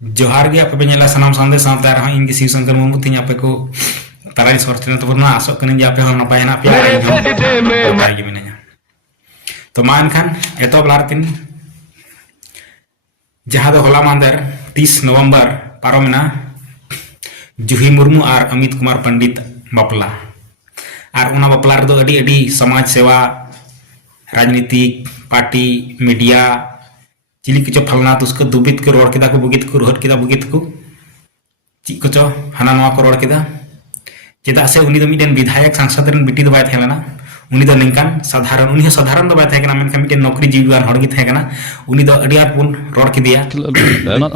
जोहार गे आपे बेला सानाम सामदे सावते रहा इन शिव शंकर मुर्मू तीन आपे को ताराई सोरचने तो बना आसो कने जे आपे हो नपाय ना पे नपाय गे मिनाया तो मा एनखान एतो ब्लारतिन जहां दो होला मांदर 30 नवंबर पारोमेना जुही मुर्मू और अमित कुमार पंडित बापला और उना बापला रे दो अडी अडी समाज सेवा राजनीतिक पार्टी मीडिया चिली किचो फलना तो उसको दुबित को रोड किदा को बुगित को रोड किदा बुगित को ची कचो हाना नवा को रोड किदा चेदा से उनी दो मिडन विधायक सांसद रन बिटी दो बाय थेलना उनी दो निंकान साधारण उनी साधारण दो बाय थेकना मेनका मिडन नौकरी जीवन हड़ गी थेकना उनी दो अडी आट पुन रोड किदिया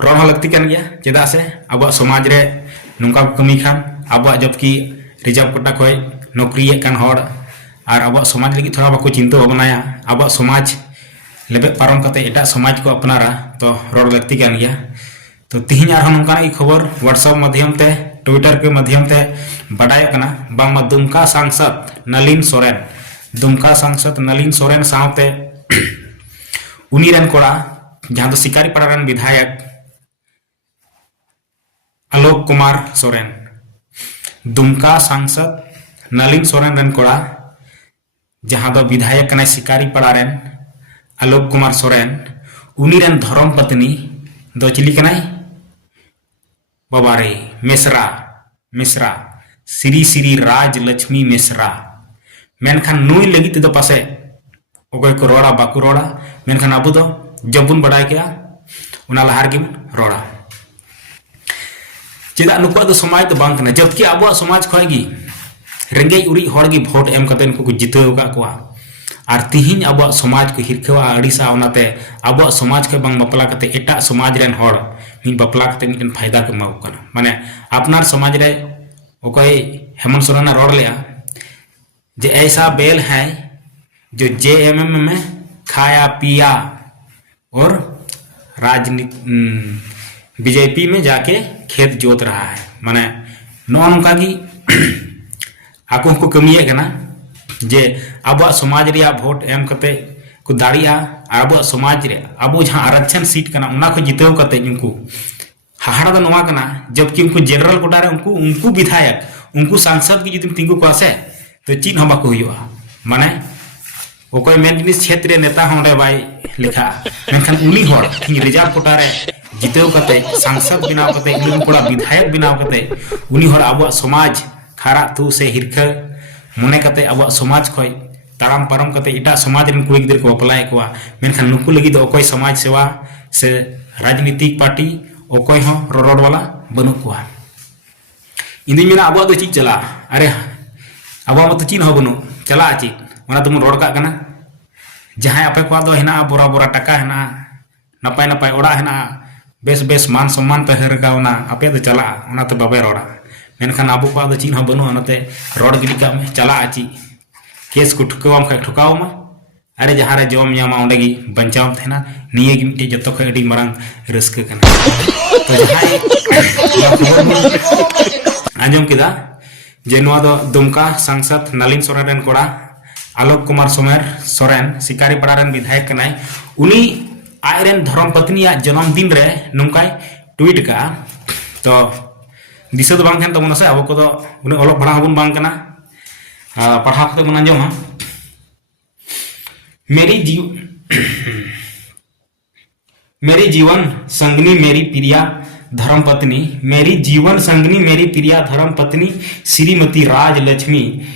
रोड हो लगती कन गया चेदा से अब समाज रे नुंका कमी खान अब जबकि रिजर्व कोटा कोई नौकरी कान हड़ और अब समाज लगी थोड़ा बाको चिंता भावनाया अब समाज लेबे पारम करते एटा समाज को अपनारा तो रोड लगती कान गया तो तिहिन आर नोंका की खबर व्हाट्सएप माध्यम ते ट्विटर के माध्यम ते बडाय कना बांग दुमका सांसद नलिन सोरेन सावते उनी रन कोड़ा जहां तो शिकारी पाड़ा रन विधायक आलोक कुमार सोरेन दुमका सांसद नलिन सोरेन रन कोड़ा जहां दो विधायक कना शिकारी पड़ा रेन आलोक कुमार सोरेन उनी रेन धर्म पत्नी दो चिली कनाई बाबारे मिश्रा श्री श्री राज लक्ष्मी मिश्रा मेनखान नुई लगी तो पासे ओके को रोड़ा बाकू रोड़ा मेनखान अबू दो जबुन बड़ाय के उना लहार गिम रोड़ा चेदा नुकुआ दो समाज तो बांग कना जबकि अबुआ समाज खोगी रेंगे उड़ी हड़गी भोट एम कते को जिताव का कोआ और तिहिन अब समाज को हिरखेवा अड़ीसा ओनाते अब समाज के बांग बपला कते एटा समाज रेन हड़ मिन बपला कते मिन फायदा के माउ कना माने अपनार समाज रे ओकोय हेमंत सोरेन रोड लिया जे ऐसा बेल है जो जेएमएम में खाया पिया और राजनीति बीजेपी में जाके खेत जोत रहा है माने नो नोका की आको को कमिए कना जे अब समाज रिया वोट एम कते को दाड़िया और अब समाज रे अब जहां आरक्षण सीट कना उना को जितेव कते उनको हाहाड़ा दो नवा कना जबकि उनको जनरल कोटा रे उनको विधायक उनको सांसद की जुदि तिंगु को आसे तो चीन हम बाको हुआ माने ओकोय मेन जिनिस क्षेत्र नेता होंडे बाय लिखा मेनखान उनी होड़ रिजर्व कोटा रे जितेव कते सांसद बिनाव कते उनी कोड़ा विधायक बिनाव कते उनी होड़ अब समाज खारा तू से हिरख मने कते अब समाज खोय ताराम पारम कते इटा समाज रन कुड़ी गिदर को अप्लाई कोआ मेनखान नुकु लगी दो ओकोय समाज सेवा से राजनीतिक पार्टी ओकोय हो रोड वाला बनु कोआ इंदी मेना अब दो चीज चला अरे अब मत चीन हो बनु चला ची ओना तुम रोड का कना जहां आपे को दो हेना बोरा बोरा टका हेना नपाय नपाय ओड़ा हेना बेस बेस मान सम्मान पे हर गावना आपे तो चला ओना तो बाबे रोड़ा मेनखान अब को चीन हो बनु नते रोड गिली का में चला आची केस को ठुकावम खा ठुकावमा अरे जहां रे जम यामा ओंडेगी बंचाव थेना निये गी मिटे जतो ख अडी मरंग रस्क कना तो जहां आंजम किदा जे नवा दो दुमका सांसद नलिन सोरेन रन कोड़ा आलोक कुमार सोरेन शिकारी पड़ा रन विधायक कनाय उनी आयरन धर्म पत्नी जन्मदिन रे नुंकाय ट्वीट का तो दिशा तो बांग तबना से अब को उन अलग पढ़ा हबन बांग कना पढ़ा कते मन आंजम मेरी जीवन संगनी मेरी प्रिया धर्मपत्नी मेरी जीवन संगनी मेरी प्रिया धर्मपत्नी श्रीमती राजलक्ष्मी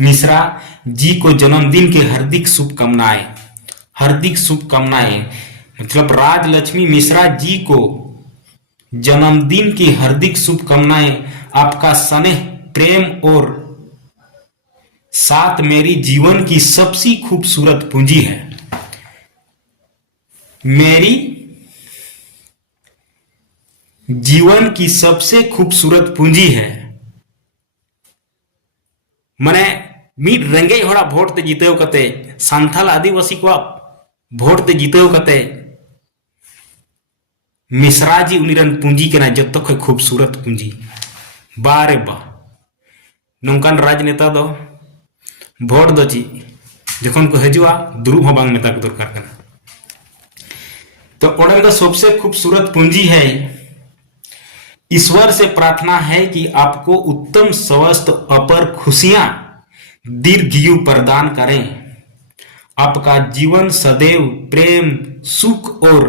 मिश्रा जी को जन्मदिन के हार्दिक शुभकामनाएं मतलब राजलक्ष्मी मिश्रा जी को जन्मदिन की हार्दिक शुभकामनाएं आपका स्नेह प्रेम और साथ मेरी जीवन की सबसे खूबसूरत पूंजी है मेरी जीवन की सबसे खूबसूरत पूंजी है मने मिड रेंगे हड़ा भोट ते जीतेव कते सांथाल आदिवासी को भोट ते जीतेव कते मिश्रा जी उनिरन पूंजी के जो खो खूबसूरत पूंजी बारे बा नौकान राजनेता दो भोट दो ची जखन को हजूआ दुरुब हो बांग मेता को दरकार कना। तो ओंडे तो सबसे खूबसूरत पूंजी है, ईश्वर से प्रार्थना है कि आपको उत्तम स्वास्थ्य, अपर खुशियां, दीर्घायु प्रदान करें। आपका जीवन सदैव प्रेम, सुख और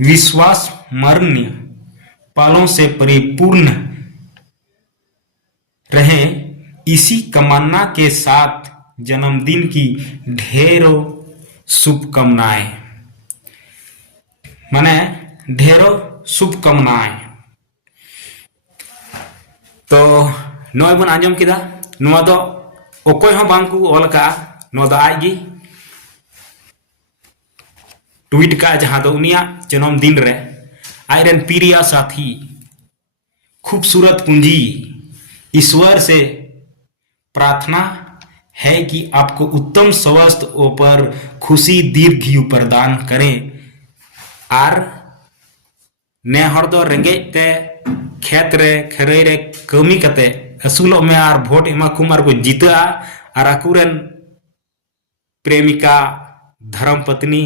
विश्वासमरणीय पालों से परिपूर्ण रहे। इसी कामना के साथ जन्मदिन की ढेरों शुभकामनाएं, माने ढेरों शुभकामनाएं। तो नोय बन आंजम किदा, नोआ दो ओकोय हो बांग को ऑल का, नोआ दो आज गी ट्वीट का, जहां दो उनिया जन्मदिन रे आयरन प्रिय साथी खूबसूरत पूंजी, ईश्वर से प्रार्थना है कि आपको उत्तम स्वास्थ्य और खुशी दीर्घायु प्रदान करें। आर ने हर दो रेंगे ते खेत रे खरई रे कमी कते असुलो में आर भोट एमा कुमार को जीता आर अकुरन प्रेमिका धर्म पत्नी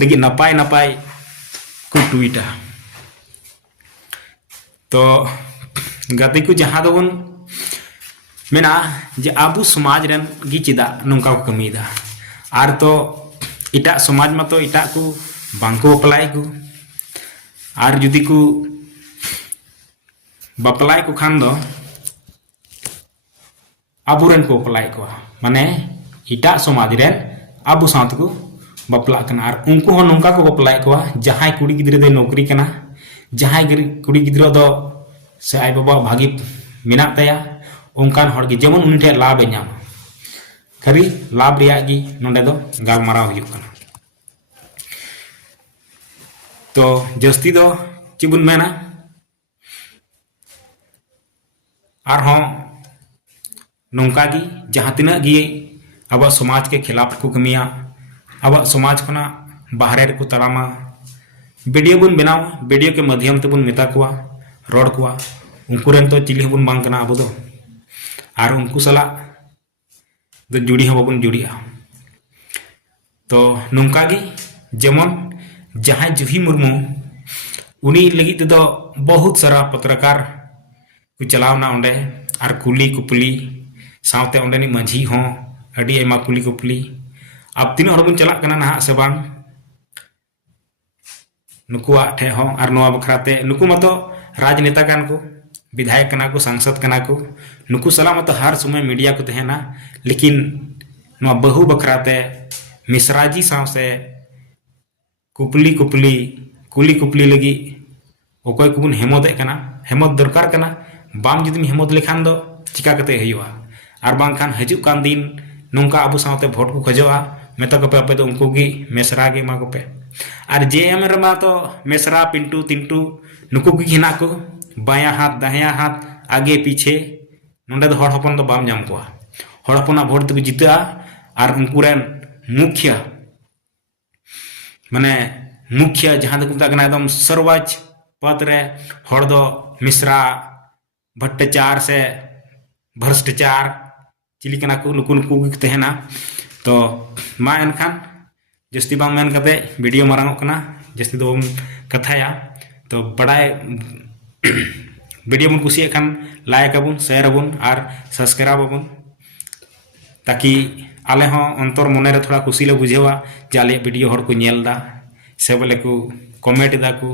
लगी नपाय नपाय को ट्वीटा। तो गति को जहां दो बन मेना जे आबू समाज रन गी चिदा नोंका को कमीदा, आर तो इटा समाज में तो इटा को बांको बपलाय को, आर जुदी को बपलाय को खान दो आबूरन को बपलाय को, माने इटा समाज रन आबू साथ को बपला कना। आर उनको हो नोंका को बपलाय को जहां कुड़ी गिद्रे दो नौकरी कना, जहां कुड़ी गिद्रो दो से आय बाबा भागी मिना तया, उनकान हर गे जेमन उनि ठे लाभ ए नाम, खरी लाभ रिया गी नोंडे दो गालमाराव हुयुग कना। तो जस्ती दो चिबुन मेना आर हों नोंका गी जहां तिना गी अब समाज के खिलाफ को कमिया, अब समाज को बाहरे को तरामा, वीडियो बन बनाव, वीडियो के माध्यम ते बन मेता कुआ रोड कुआ, उनको रेन तो चिली बन बांग कना अब दो, आर उनको सला तो जुड़ी हो बाबन जुड़िया। तो नोंका गी जेमन जहां जुही मुर्मू उनी लगी तो बहुत सारा पत्रकार को चलावना ओंडे, आर कुली कुपली सावते ओंडे माझी हो अड़ी एमा कुली कुपली। अब तीन हर बन चला कना ना से बांग नुकुआ ठे हो, आर नोआ बखराते नुकु मतो राजनेता कान को, विधायक कना को, सांसद कना को, नुकु सला मत हर समय मीडिया को तहना। लेकिन नोआ बहु बखराते मिश्राजी साव से कुपली कुपली कुली कुपली लगी ओकोय को बन हेमोदे कना, हेमोद दरकार कना। बाम जुदी हेमोद लेखान दो चिका कते हुआ, आर बांग खान हजू कान दिन नोंका अबू सावते भोट को खजोआ मेता को पे अपे तो उनको गी मेसरा गे मा को पे। आर जेएम रमा तो मेसरा पिंटू तिंटू नुकु गी हिना को, बाया हाथ दाहिया हाथ आगे पीछे, नोंडे दो हर हपन दो बाम जाम को, हर हपना भोट तो जीता। आर उनको रेन मुख्य माने मुख्य जहां तक मता कना एकदम सर्वोच्च पद रे हर दो मिश्रा भट्टाचार से भ्रष्टाचार चिली कना को नुकु नुकु गी तहना। तो मा एनखान जस्ती बांग मेन कते वीडियो मारांगो कना, जस्ती दो कथाया। तो बड़ाय वीडियो बन कुसिया खान लाइक आबुन, शेयर आबुन और सब्सक्राइब आबुन, ताकि आले हो अंतर मने रे थोड़ा खुशी ले बुझेवा जे आले वीडियो हर को नेलदा से बोले को कमेंट दा को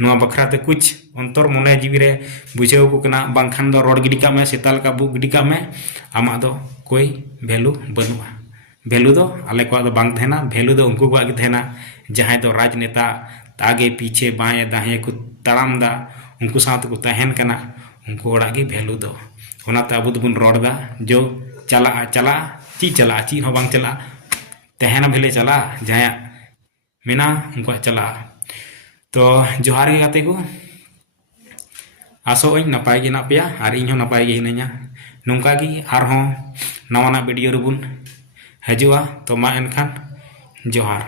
नोआ बखराते कुछ अंतर मने जीवी रे बुझेव को कना। बांखान दो रोड गिडी का में सेताल का बुक गिडी का में आमा दो कोई वैल्यू बनुआ। वैल्यू दो आले को बांग थेना, वैल्यू दो उनको को आगे थेना जहां दो राजनेता आगे पीछे बाएं दाएं को तड़ाम दा उनको साथ को तहन कना, उनको ओड़ा गे वैल्यू दो। ओनाते अब दोबन रोड दा जो चला चला ची चला ची हो बांग चला तहना भेले चला जहां मेना उनको चला। तो जोहार गे गाते को आसो नपाय गे ना पेया और इन नपाय गे हिनाया नौका गी आर नवाना वीडियो रेबुन हजुआ। तो मा एनखान जोहार।